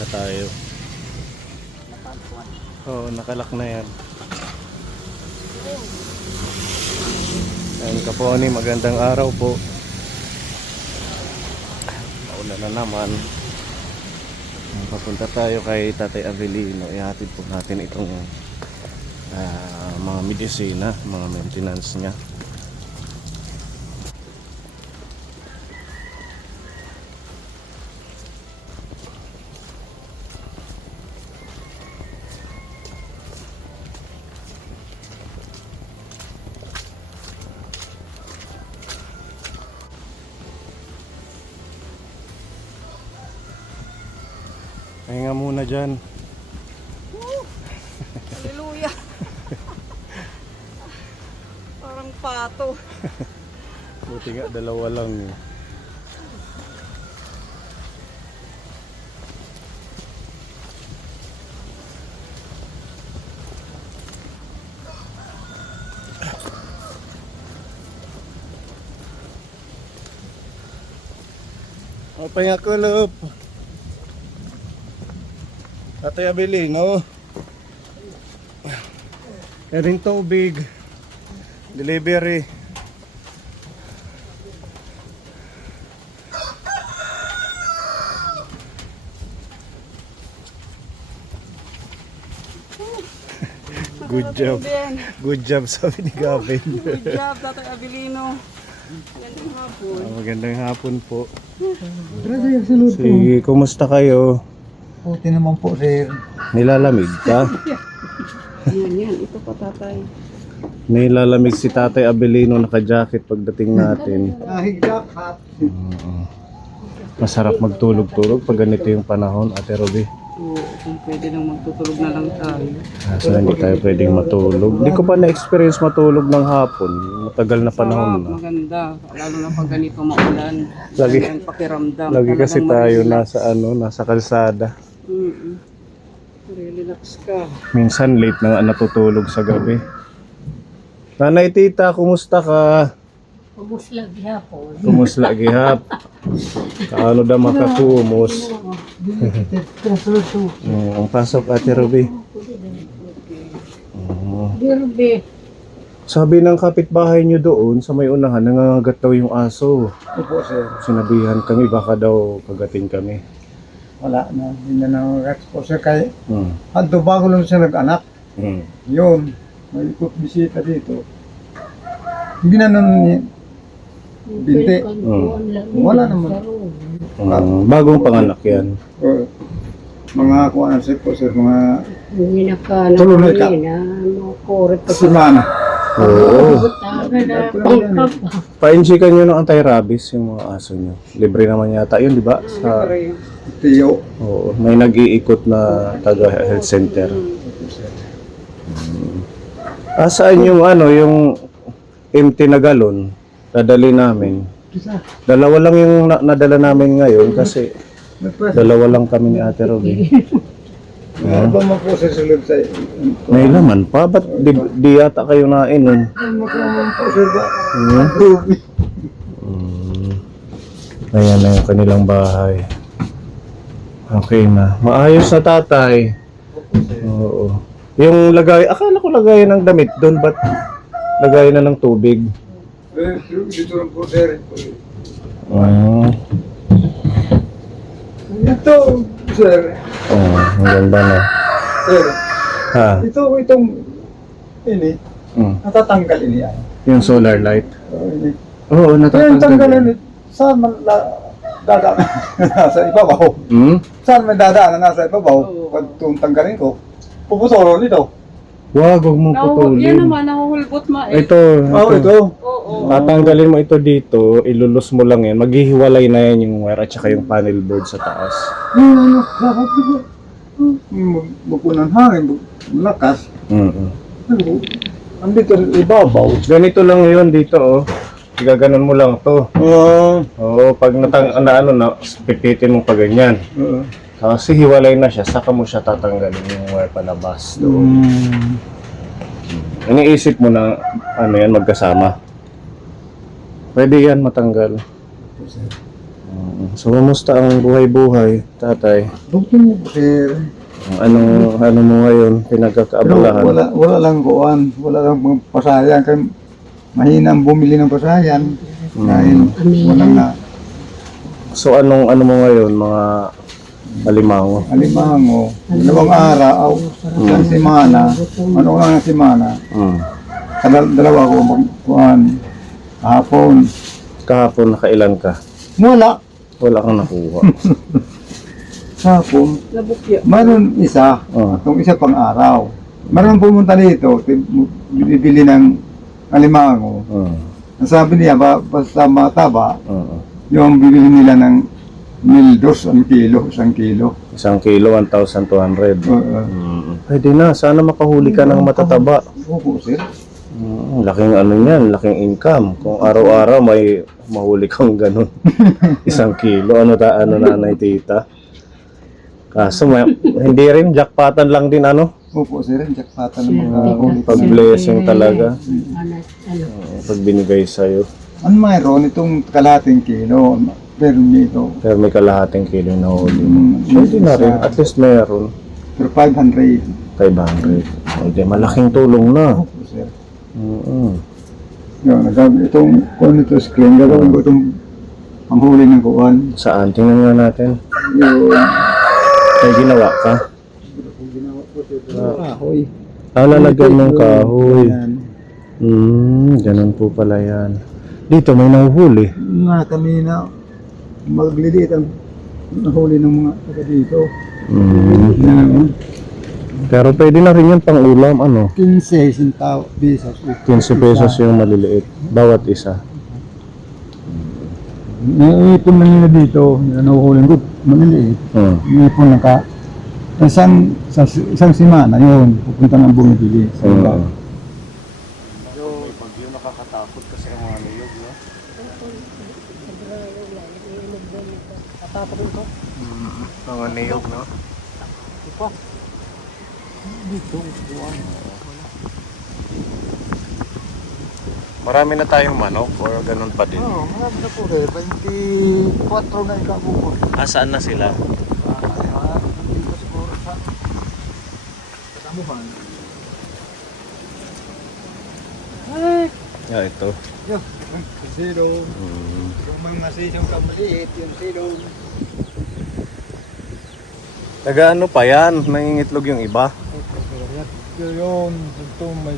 na tayo. Oo, nakalak na yan. Ayan Kaponi, magandang araw po. Mauna na naman. Papunta tayo kay Tatay Avelino. Ihatid po natin itong mga medisina, mga maintenance niya. Pahinga muna dyan. Hallelujah. Parang pato. Buti nga, dalawa lang. O, pahinga kulop. Tatay Avelino. Meron tubig. Delivery. Good job. Good job, sabi ni Gavin. Good job, Tatay Avelino. Magandang hapon. Magandang hapon po. Sige, kumusta kayo? Puti naman po, sir. Nilalamig ka? Yan. Ito pa, Tatay. Nilalamig si Tatay Avelino, naka-jacket pagdating natin. Nahigdak, hat. Masarap magtulog-tulog pag ganito yung panahon, Ate Ruby. Oo, kung pwede lang magtutulog na lang tayo. Kaso hindi tayo pwedeng matulog. Hindi ko pa na-experience matulog ng hapon. Matagal na panahon na. Maganda. Lalo na pag ganito maulan. Lagi- Ang pakiramdam. Lagi kasi Talagang tayo mag-relax. nasa kalsada. Relax ka. Minsan late na nga natutulog sa gabi. Nanay Tita, kumusta ka? Kumusla gihapon. Kumusta gihap? Kaano da makakumos? Ang pasok Ate Ruby. Dirbe. Sabi ng kapitbahay nyo doon sa may unahan, nangangagat daw yung aso. Opo, sir. Sinabihan kami, baka daw kagatin kami. Wala na. Hindi na nangangat po, sir. Kaya, Hmm. hanto bago lang siya nag-anak. Hmm. Yun. May ikot bisita dito. Hindi na nun binti. Wala naman. Bagong panganak yan. Mga kuha na, sir po, sir. Mga Hindi na ka na Tulunay ka. makurit pa semana. Oo. pangkap. Painsikan nyo ng anti-rabies yung mga aso nyo. Libre naman yata yun, di ba? Sa, Tiyo. oo, may nag-iikot na taga health center. Saan yung yung empty na galon? Dadali namin. Dalawa lang yung nadala namin ngayon kasi dalawa lang kami ni Ate Ruby. Ano ba man po, sir, sulod sa May laman pa? Ba't di yata kayo nainom? Magkaman po, sir, ba? Ayan na yung kanilang bahay. Okay na. Maayos na tatay. Oo. Yung lagay, akala ko lagay ng damit doon, ba't lagay na ng tubig? Dito lang po, sir. Ito, sir. Oh, ang ganda na. Sir, Ha? itong ini, natatanggal ini ay. Yung solar light. Ini. Oo, Yung natatanggal. tanggalan, saan man dadaan nasa ibabaw? Saan man dadaan na nasa ibabaw? Pag itong tanggalin ko, puputolo dito. Wag mong Yan putulin. naman, nahuhulbot ma eh. Ito. Ito. Oo. Tatanggalin mo ito dito, ilulus mo lang yan. Maghihiwalay na yan yung wire at saka yung panel board sa taas. Dapat ko. Magpunang hangin, malakas. Andito sa ibabaw. Ganito lang yun dito, oh. Gaganon mo lang to. Oo, pag pipitin mo pa ganyan. Kasi hiwalay na siya, saka mo siya tatanggalin yung wire palabas doon. Iniisip mo na magkasama. Pwede yan matanggal. So, kamusta ang buhay-buhay, tatay? Buktin mo, sir. Ano mo ngayon, Pero pinagkakaabalahan? wala lang kuan, wala lang mga pasayan. Kaya mahina ang bumili ng pasayan. Dahil walang na So, ano mo ngayon, mga alimango? alimango. Dalawang araw, isang semana, ano lang ang semana. Dalawa ko magkuhan. Hapon. Kahapon, nakailan ka? Wala. Wala kang nakuha. Hapon. Nabukya. Meron isa. Itong isa pang araw. Meron pumunta dito, bibili ng alimango. Ang sabi niya, basta mataba, yung bibili nila ng 1,200 ang kilo, 1 kilo. 1 kilo, 1,200. Oo. Pwede na, sana makahuli ka ng matataba. Opo, sir. Laking ano yan, laking income. Kung araw-araw may mahuli kang ganun. 1 kilo, ano nanay tita. Kaso hindi rin, jackpotan lang din ano. Opo, sir. Jackpatan ng mga huli. Pag-blessing talaga. Ano? Pag binigay sa'yo. Ano mayroon itong kalating kilo? Meron dito. Pero may kalahating kilo na huli. Mm, Pwede na rin, at least meron. Pero 500. 500. Hindi, malaking tulong na. Opo, sir. Mm-mm. Itong kung ito screen, gagawin ko itong ang huli ng kuwan. Saan? Tingnan nga natin. Yung May ginawa ka? kahoy. Lalagyan ng kahoy. Ayan. Ganun po pala yan. Dito may nahuhuli. Nga kami na magliliit ang nahuli ng mga taga dito. Yan. Pero pwede na rin yan pang ulam, ano? 15 sintaw, pesos. 15 pesos yung maliliit. Bawat isa. Iipon na nila dito, nahuhuli ko, maliliit. Iipon na ka. Isang simana yun, pupunta ng bumibili. May bagyo nakakatakot kasi ang mga niyog, no? Mga niyog, no? Marami na tayong manok or ganun pa din? Oo, marami na po eh. 24 na ikabukod. Saan na sila? Dito siguro sa Katamuhan. Ito. Yung silong. Yung mga silong kamaliit, yung silong. Taga ano pa yan? Nangingitlog yung iba? Yun, ito may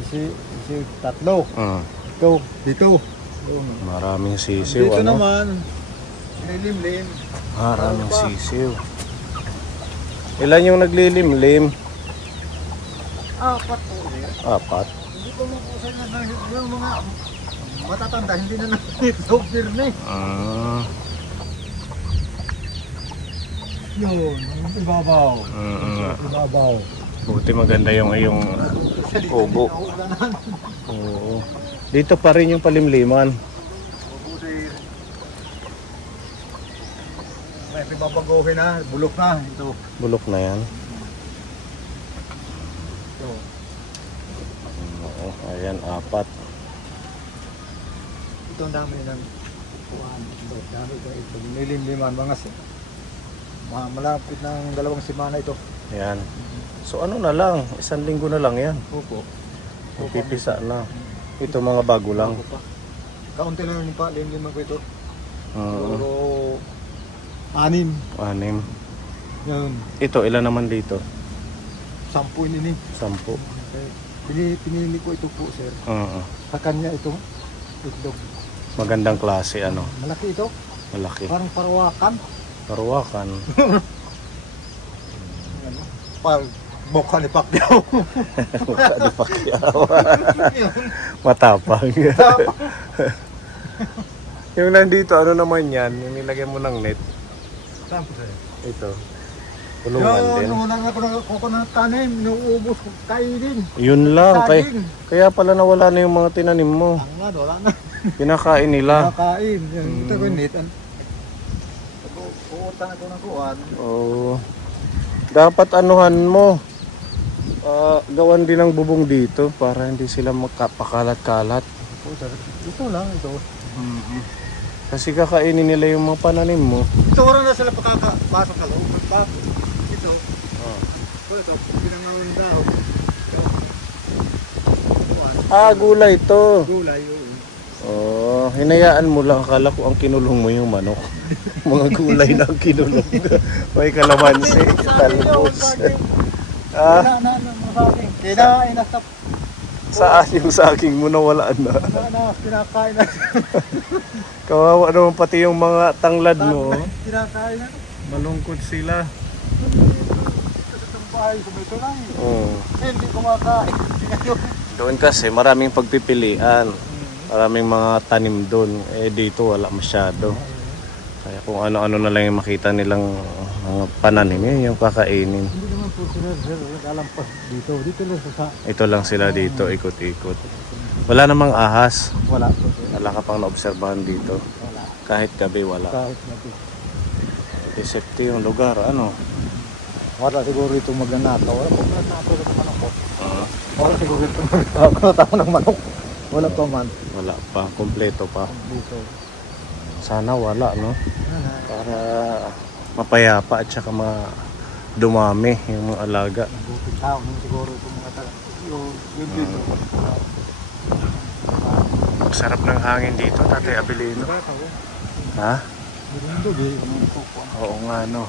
tatlo. Ito, dito. Maraming sisiw, Dito ano? naman, nilimlim. Maraming sisiw. Ilan yung naglilimlim? 4 4. Hindi ko makusan na yung mga matatanda, hindi na nag-itlog firme. Yun, ang ibabaw. Ibabaw. Buti maganda yung iyong kubo. Oo. Dito pa rin yung palimliman. May pibabaguhin na, bulok na. Ito. Bulok na yan. Ito. Oo, ayan, 4. Ito ang dami ng kuhan. Ito, dami ko ito. Nilimliman, malapit ng 2 semana ito. Ayan. So ano na lang, 1 linggo na lang yan. Opo. Pipisa na. Ito mga bago lang. Kaunti lang yun pa, limliman ko ito. Oo. Pero 6. 6. Yun, Ito, ilan naman dito? 10 ini. 10. Pinili ko ito po, sir. Oo. Sa kanya ito, itlog. Magandang klase, ano? Malaki ito, Malaki. parang parawakan. Paruwakan. Pag mukha ni Pacquiao. Mukha ni Pacquiao. Matapang. Yung nandito, ano naman yan? Yung nilagay mo ng net. Saan po, sir? Ito. Kulungan din. Yung unang ako ng tanim, inuubos ko kainin. Yun lang. Saging. Kaya pala nawala na yung mga tinanim mo. Ang nga, wala na. Kinakain nila. Nakain. Ito ko nit. Uutang ako ng kuwan. Oo. Dapat anuhan mo. Gawan din ng bubong dito para hindi sila magkapakalat-kalat. Ito lang, ito. Kasi kakainin nila yung mga pananim mo. Ito oras na sila pakakapasok sa loob. Pagpasok. Ito. Oh. Ito. Pinangawan dahon. Gulay to. Gulay. Oo. Oh, hinayaan mo lang. Akala ko ang kinulong mo yung manok. Mga gulay na ang kinulong. May kalamansi, talbos. Wala na masaking. Kinain na stop. Saan yung saging mo nawala na? Kinakain na. Kawawa naman pati yung mga tanglad mo. Kinakain na. Malungkot sila. Sa bahay, sumito lang. Oh. Hindi kumakain. Doon kasi maraming pagpipilian. Maraming mga tanim doon. Eh dito wala masyado. Kaya kung ano-ano na lang yung makita nilang mga pananim, yun yung kakainin. Hindi naman po sila, sir. Alam pa dito. Dito lang sa... Ito lang sila dito, ikot-ikot. Wala namang ahas. Wala po, sir. Wala ka pang naobserbahan dito. Wala. Kahit gabi wala. Kahit natin. Safety yung lugar, ano? Wala siguro itong magnanakaw. Wala po magnanakaw ng manok po. Ah, Wala siguro itong magnanakaw ng manok. Wala pa man. wala pa, kompleto pa. Dito. Sana wala, no? Para mapayapa at saka dumami yung mga alaga. Buting tao nung siguro itong mga taga. Yung dito. Sarap ng hangin dito, Tatay Abilino. Ha? Oo nga, no.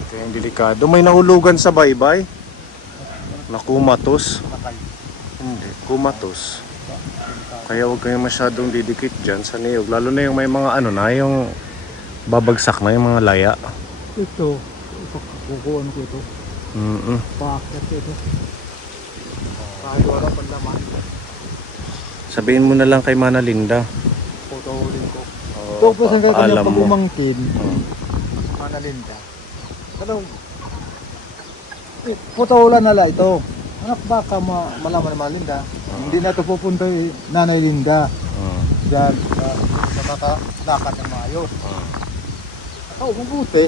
Ito yung delikado. May nahulugan sa baybay. Nakumatos. Hindi, kumatos. Kaya huwag kayong masyadong didikit dyan sa niyog. Lalo na yung may mga ano na, yung babagsak na yung mga laya. Ito. Kukuha ko ito. Paakyat ko ito. Kahit wala pang laman. Sabihin mo na lang kay Mana Linda. Putulin ko. Oo, Ito po sa kanya paalam mo. pagumangkin. Oo. Manalinda. Anong putulan na lang ito. Anak baka malaman na Malinda. Hindi na ito pupunta Nanay Linda. Oo. Diyan sa makakalakad ng maayos. Oo. Ako, mabuti.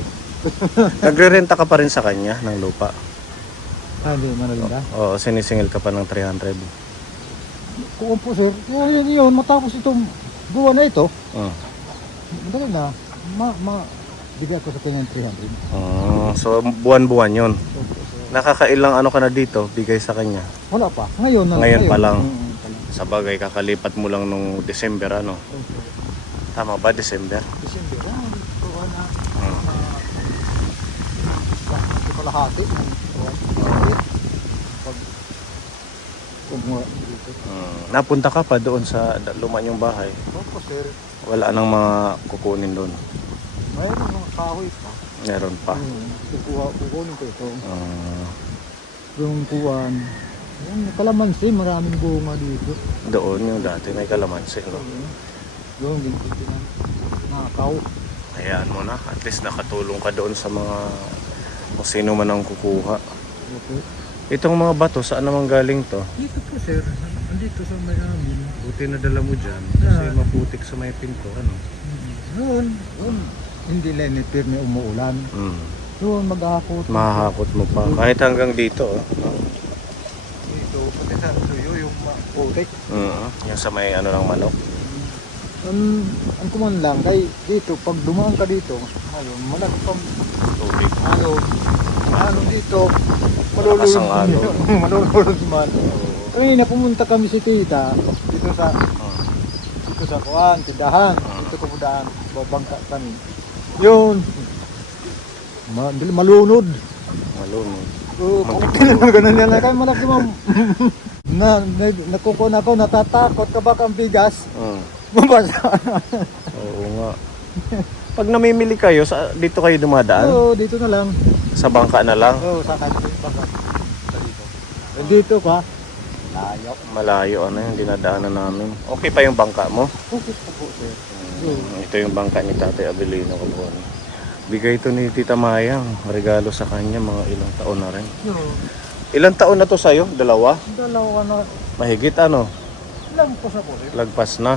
Nagre-renta ka pa rin sa kanya ng lupa? Hindi, Manalinda. Oo, sinisingil ka pa ng 300. Kung po sir, yun, matapos itong buwan na ito, Oo. madali na, bigay ko sa kanya ng 300. So buwan-buwan yun. Nakakailang ano ka na dito, bigay sa kanya? Wala pa, ngayon na. Ngayon pa lang. pa lang. Sa bagay, kakalipat mo lang nung December, ano? Tama ba, December? December, buwan na. Hmm. Ito kalahati ng buwan. Pag kumuha dito. Napunta ka pa doon sa lumanyong bahay. Opo sir, Wala nang mga kukunin doon. mayroon mga kahoy pa. Meron pa. Kukunin ko ito. Ah, Yung kuwan. Yung kalamansi, maraming bunga dito. doon yung dati may kalamansi, no? Yung din ito na nakaw. Hayaan mo na. At least nakatulong ka doon sa mga kung sino man ang kukuha. Okay. Itong mga bato, saan naman galing to? Dito po sir, andito sa may namin. Buti na dala mo dyan. Kasi maputik sa may pinto, ano? Noon, hindi lenipir na umuulan. Doon maghahakot. Mahahakot mo pa. Kahit hanggang dito, oh. Dito, pati sa suyo, yung putik. Yung sa may ano ng manok. Ang kuman lang, kay dito, pag dumaan ka dito, ayun, malaki pang Tubig. ano dito, Malakas ang malulunod alon. malulunod man. Kanina pumunta kami si tita, dito sa kuan, tindahan, dito kumudaan, babangka kami. Yun, malunod. Malunod. Ganun yan lang, kaya malaki ma'am. Nakukuna ako, natatakot ka baka ang bigas. Mabasa. Oo nga. Pag namimili kayo, dito kayo dumadaan? Oo, dito na lang. Sa bangka na lang? Oo, sa kanto yung baka. Dito pa. Layo. Malayo, ano yung dinadaanan namin. Okay pa yung bangka mo? Focus po po, sir. Ito yung bangka ni Tatay Abilino ko. Bigay ito ni Tita Mayang. Regalo sa kanya, mga ilang taon na rin. Ilang taon na to sa'yo? Dalawa? Dalawa na. Mahigit ano? Lang po sa po, sir. Lagpas na.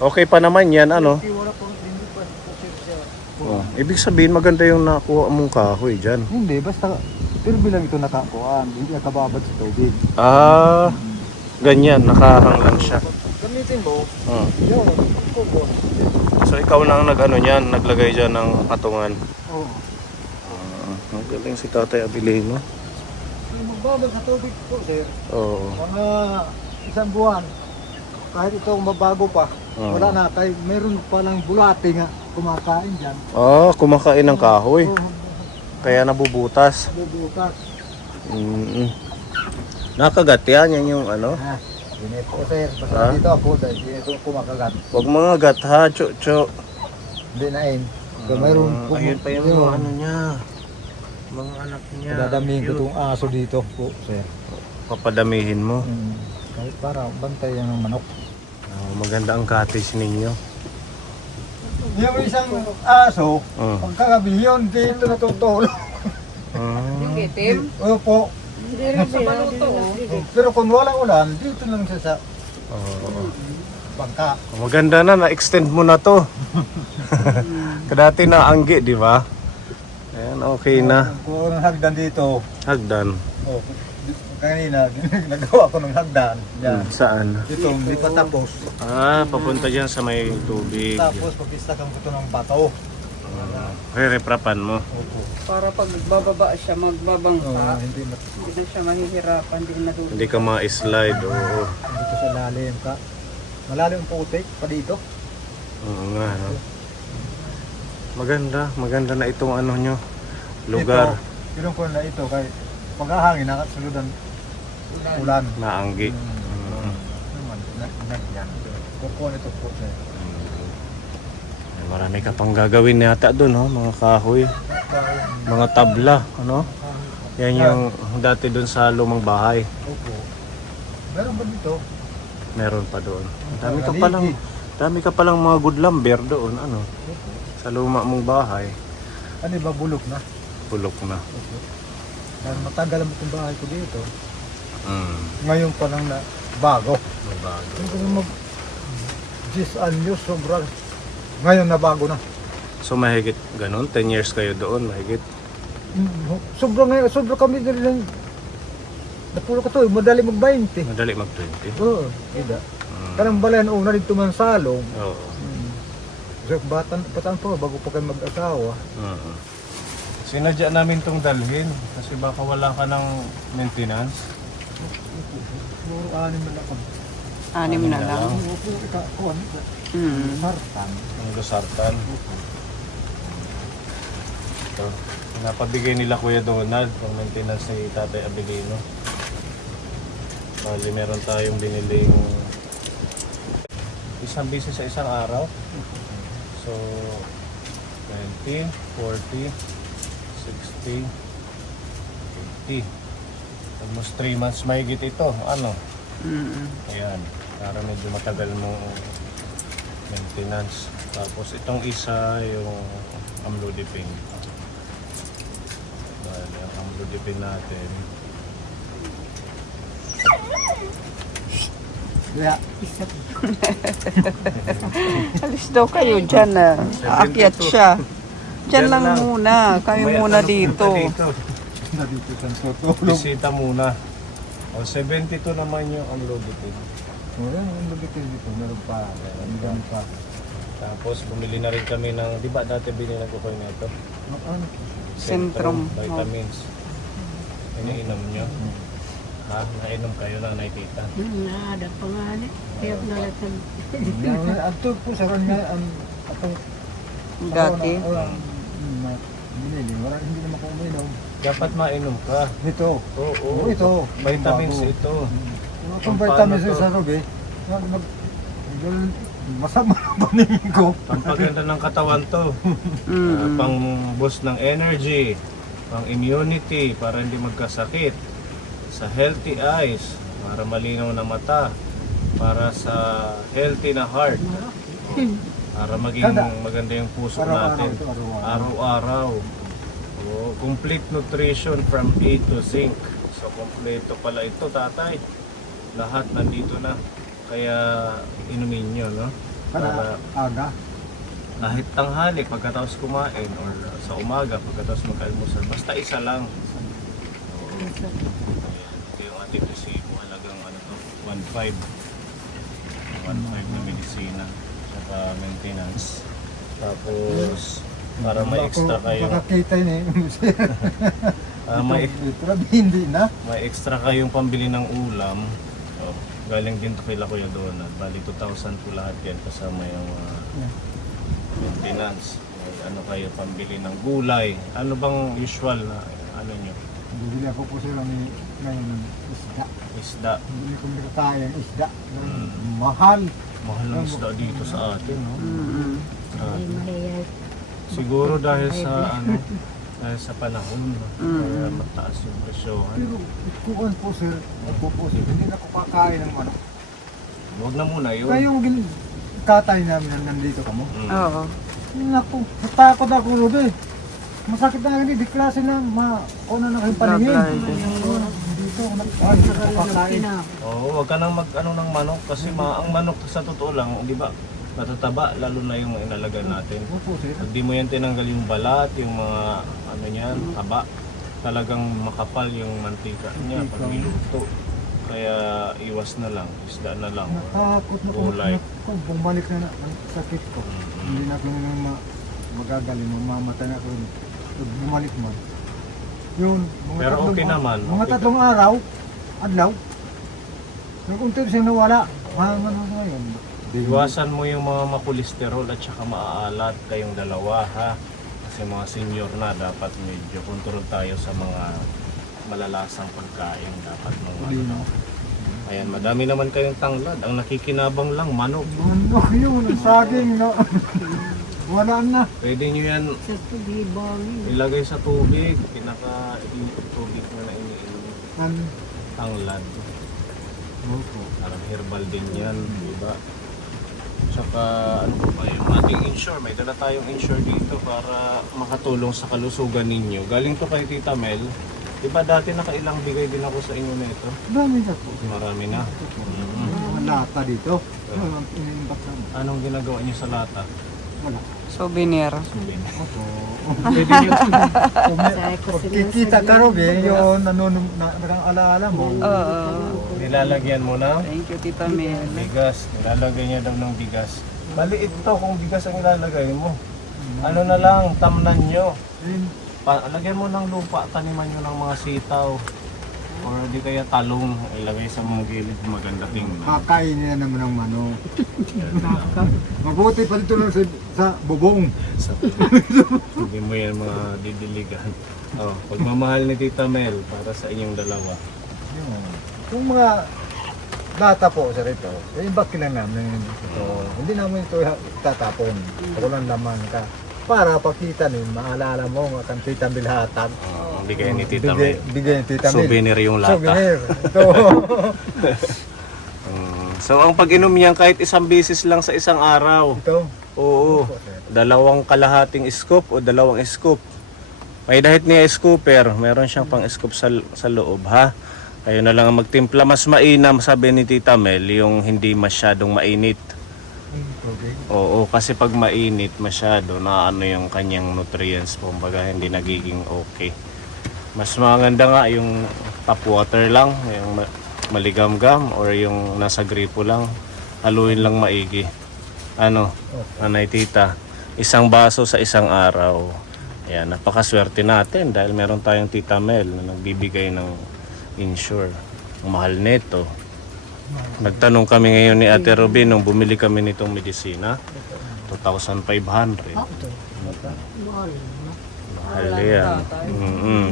Okay pa naman yan, ano? Wala pong linipan po, sir, siya. Oh, ibig sabihin maganda yung nakuha mong kahoy dyan. Hindi, basta pero bilang ito nakakuan, hindi nakababad sa tubig. Ah, ganyan, nakahang lang siya. Kami ulitin mo, Hmm. yun, kubos. So ikaw na ang nag-ano niyan, naglagay dyan ng patungan. Oo. Ang galing si Tatay Abilino. Magbabag sa tubig po, sir. Oo. Mga isang buwan, kahit ito mabago pa, Oo. wala na, kahit meron palang bulate nga kumakain dyan. Kumakain ng kahoy. Kaya nabubutas. Bubukas. Nakagat yan yung ano. Ha, yun po, sir. Basta Ha? dito ako, dahil dito kumakagat. Huwag mga gat ha, cho. Hindi na So, mayroon po. Ayun pa yung mga ano niya. Mga anak niya. Dadamihin ko Cute. itong aso dito po, sir. Papadamihin mo. Kahit para bantay yan ng manok. Maganda ang cottage ninyo. Yung isang aso, Mm. pagkagabi yun, dito natutulog. Yung itim. Opo. Hindi Ruby. Sa baluto, Pero kung walang ulan, dito lang siya sa bangka. Maganda na-extend mo na to. Kadati na anggi, di ba? Ayan, okay na. Kung ang hagdan dito, Hagdan. kanina, nagawa ko ng hagdan. Yan. Saan? Dito, hindi pa tapos. Papunta dyan sa may tubig. Tapos, pag-istakan ko ito ng bato. Re-reprapan mo. Opo. para pag bababa siya, magbabangka. Hindi na Hindi na siya mahihirapan, hindi na dito. Hindi ka ma-slide. Oo. dito sa lalim ka. Malalim ang putik pa dito. Oo nga, no? Maganda na itong ano nyo. Lugar. Ito, pinong ko na ito, kahit paghahangin, nakasunod ang ulan. Naanggi. Naman, yan. Kukuha nito po, sir. Marami ka pang gagawin yata doon, no? Mga kahoy, mga tabla, ano? Yan yung dati doon sa lumang bahay. Opo. Meron ba dito? Meron pa doon. Dami ka palang mga good lumber doon, ano? Sa luma mong bahay, Ano ba, bulok na? bulok na. Opo. Dahil matagal ang itong bahay ko dito. Ngayon Ngayon pa lang na bago. bago. Hindi ko mag 10 anyos, sobrang. Ngayon na bago na. So mahigit ganun, 10 years kayo doon, mahigit. Sobrang kami din lang. Napulo ko to, madali mag-20. Madali mag-20. Oo, ida. Karang balayan, una dito man salong. Oo. So, batan pa bago pa kayo mag-asawa. Sinadya namin tong dalhin kasi baka wala ka ng maintenance. Puro anim na ako. 6 na lang. Puro ikakuan. Sartan. Ang Losartan. Ito. Napabigay nila Kuya Donald pang maintenance ni Tatay Abilino. Bali meron tayong biniling isang bisis sa isang araw. So 20, 40, 60, 50. Almost 3 months mahigit ito. Ano? Ayan. Para medyo matagal mo maintenance. Tapos itong isa yung amlodipine. Dahil ang amlodipine natin. Kaya, Alis daw kayo dyan na. Aakyat siya. Dyan lang muna. Kayo May muna ano, dito. punta na dito sa tutulog. Bisita muna. O 72 naman yung amlodipine. Yan, ang lubitin dito, meron pa. Meron pa. Tapos bumili na rin kami ng, di ba dati binili ko kayo nito? Ano? Centrum. Vitamins. Iniinom nyo? Ha? Nainom kayo na nakikita? Nada pa nga ni. Kaya na lang. Ato po sa kanya, atong Dati. binili. Hindi naman ko uminom. Dapat mainom ka. Ito. Oo. Ito. Vitamins Bago. ito. Itong Pampano vitamins to? sa Ruby, masama ang paningin ko. Pampaganda ng katawan to. Pang boost ng energy, pang immunity para hindi magkasakit, sa healthy eyes para malinaw na mata, para sa healthy na heart, para maging maganda yung puso natin araw-araw. Complete nutrition from A to zinc. So kompleto pala ito, tatay. Lahat nandito na. Kaya inumin nyo, no? Para aga. Kahit tanghali pagkatapos kumain or sa umaga pagkatapos mag-almusal, basta isa lang. Oo. Ito yung ating resibo, halagang ano to, 1.5. 1.5 na medisina, saka maintenance. Tapos, para may extra kayo, Makakita yun eh. may, Grabe, hindi na. may extra kayong pambili ng ulam. Oh, galing din to kila Kuya Donald. Bali 2,000 po lahat yan kasama yung maintenance. May ano kayo pambili ng gulay. Ano bang usual na ano nyo? Bibili ako po sila ngayon ng isda. Isda. Bibili ko nila tayo ng isda. Mahal. Mahal ng isda dito sa atin, no? Ah, Ay, mahiyay. siguro dahil sa ano, dahil sa panahon, no? Kaya mataas yung presyohan. Pero kukuhan po sir, ako po sir, hindi na ko kakain ng manok. Huwag na muna yun. Kaya yung katay namin na nandito kamo. Oo. Naku, natakot ako Rudy. Masakit na hindi, di klase na, mauna na kayong paningin. Dito, nakakain. Oo, wag ka nang mag-ano ng manok kasi ang manok sa totoo lang, di ba? Matataba, lalo na yung inalaga natin. Opo sir. Pag di mo yan tinanggal yung balat, yung mga ano niyan, taba, talagang makapal yung mantika niya pag niluto. Kaya iwas na lang, isda na lang. Natakot na Gulay. ko, bumalik na ang sakit ko. Hindi na ko na magagaling, mamamatay na ako. Pag bumalik man. Yun, Pero okay naman, Mga okay. tatlong araw, adlaw. Nag-unti siyang nawala. Ano ngayon? Iwasan mo yung mga makolesterol at saka maaalat kayong dalawa, ha? Kasi mga senior na, dapat medyo control tayo sa mga malalasang pagkain. Dapat nung Hindi na. Ayan, madami naman kayong tanglad. Ang nakikinabang lang, manok. Ano yun? Ang saging na. Wala na. Pwede nyo yan Sa tubibang. ilagay sa tubig. Tubig na iniinom. Ano? Tanglad. Opo. Parang herbal din yan, di ba? Tsaka ano pa yung ating insure. May dala tayong insure dito para makatulong sa kalusugan ninyo. Galing to kay Tita Mel. Di ba dati nakailang bigay din ako sa inyo nito? Dami na po. Marami na. Mga lata dito. Ang inimbak na. Anong ginagawa niyo sa lata? Wala. Souvenir. Opo. Pwede niyo Kikita ka rin eh, yung nakang-alaala mo. Oo. nilalagyan mo ng Thank you, Tita Mel. bigas. Nilalagay niya daw ng bigas. Maliit to kung bigas ang ilalagay mo. Ano na lang, tamnan nyo. Lagyan mo ng lupa, taniman nyo ng mga sitaw. Or di kaya talong, ilagay sa mga gilid, maganda tingnan. Kakain niya naman ng manok. Mabuti pa dito lang sa bubong. Sa hindi mo yan mga didiligan. Oh, pagmamahal ni Tita Mel para sa inyong dalawa. Yung mga lata po sa rito, yung baki lang namin ito. Hindi namin ito tatapon. Ako lang laman ka. Para pakita nun, maalala mo nga kang Tita Mel hatag. Bigay ni Tita Mel. Bigay ni Tita Mel. Souvenir yung lata. Souvenir. Ito. So ang pag-inom niyan kahit isang bisis lang sa isang araw. Ito. Oo. Dalawang kalahating scoop o dalawang scoop. May dahit niya scooper, meron siyang pang scoop sa loob, ha. Kayo na lang ang magtimpla, mas mainam sabi ni Tita Mel, yung hindi masyadong mainit. Okay. Oo, kasi pag mainit masyado na ano yung kanyang nutrients, kumbaga hindi nagiging okay. Mas maganda nga yung tap water lang, yung maligamgam or yung nasa gripo lang, haluin lang maigi. Ano, Nanay Tita, isang baso sa isang araw. Ayan, napakaswerte natin dahil meron tayong Tita Mel na nagbibigay ng insure. Ang mahal nito. Nagtanong kami ngayon ni Ate Robin nung bumili kami nitong medisina, 2,500. Mahal yan.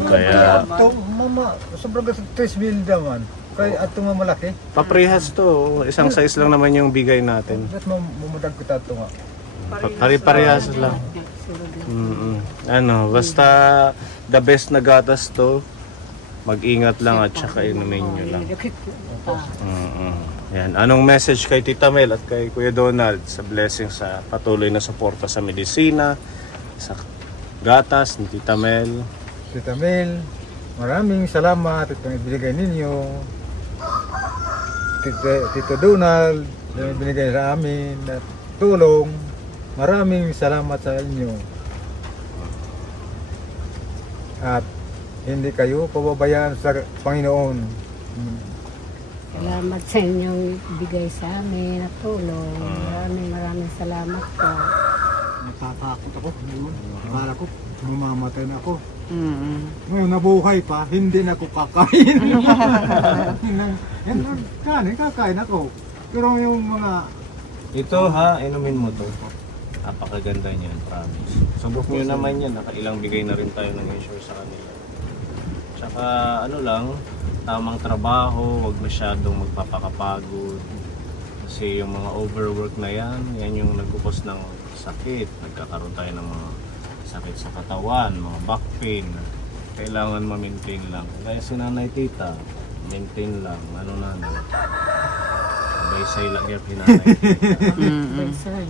Kaya Ito, mama, sobrang 3 mil naman. Kaya at ito malaki. paprehas to. Isang size lang naman yung bigay natin. At mumudag ko ito nga. Pare-parehas lang. Ano, basta the best na gatas to. Mag-ingat lang at saka inumin nyo lang. Yan. Anong message kay Tita Mel at kay Kuya Donald sa blessing sa patuloy na suporta sa medisina, sa gatas ni Tita Mel? Tita Mel, maraming salamat at ibinigay ninyo. Tito Donald, yung binigay sa amin at tulong. Maraming salamat sa inyo. At hindi kayo pababayaan sa Panginoon. Salamat sa inyong bigay sa amin at tulong. Maraming salamat po. Natatakot ako. Akala ko, mamamatay na ako. Mm. Ngayon nabuhay pa, hindi na ako kakain. Yan lang, kakain ako. Pero yung mga Ito ha, inumin mo to. Napakaganda niyan, promise. Subok nyo naman yan, nakailang bigay na rin tayo ng insure sa kanila. Tsaka ano lang, tamang trabaho, wag masyadong magpapakapagod. Kasi yung mga overwork na yan, yan yung nagkukos ng sakit. Nagkakaroon tayo ng mga sakit sa katawan, mga back pain. Kailangan ma-maintain lang. Kaya si nanay tita, maintain lang. Ano nanay? Baysay lang yung pinanay tita. Baysay.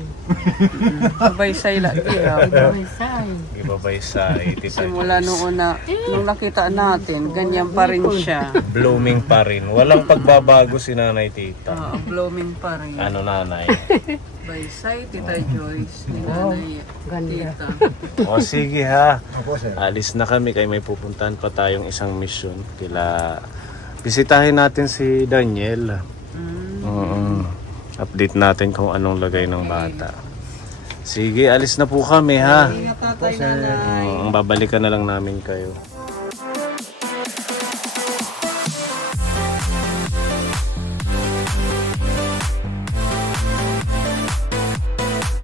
Baysay lagi. Baysay. Ibabaysay, tita. Simula noon na, nung nakita natin, ganyan pa rin siya. Blooming pa rin. Walang pagbabago si nanay tita. Blooming pa rin. Ano nanay? Baysay, Tita Joyce, ni Nanay Ganda. Tita. O sige ha. Opo, sir. Alis na kami kay may pupuntahan pa tayong isang mission. Kila bisitahin natin si Daniel. Update natin kung anong lagay ng bata. Sige, alis na po kami ha. Ingat tatay nanay. Babalikan na lang namin kayo.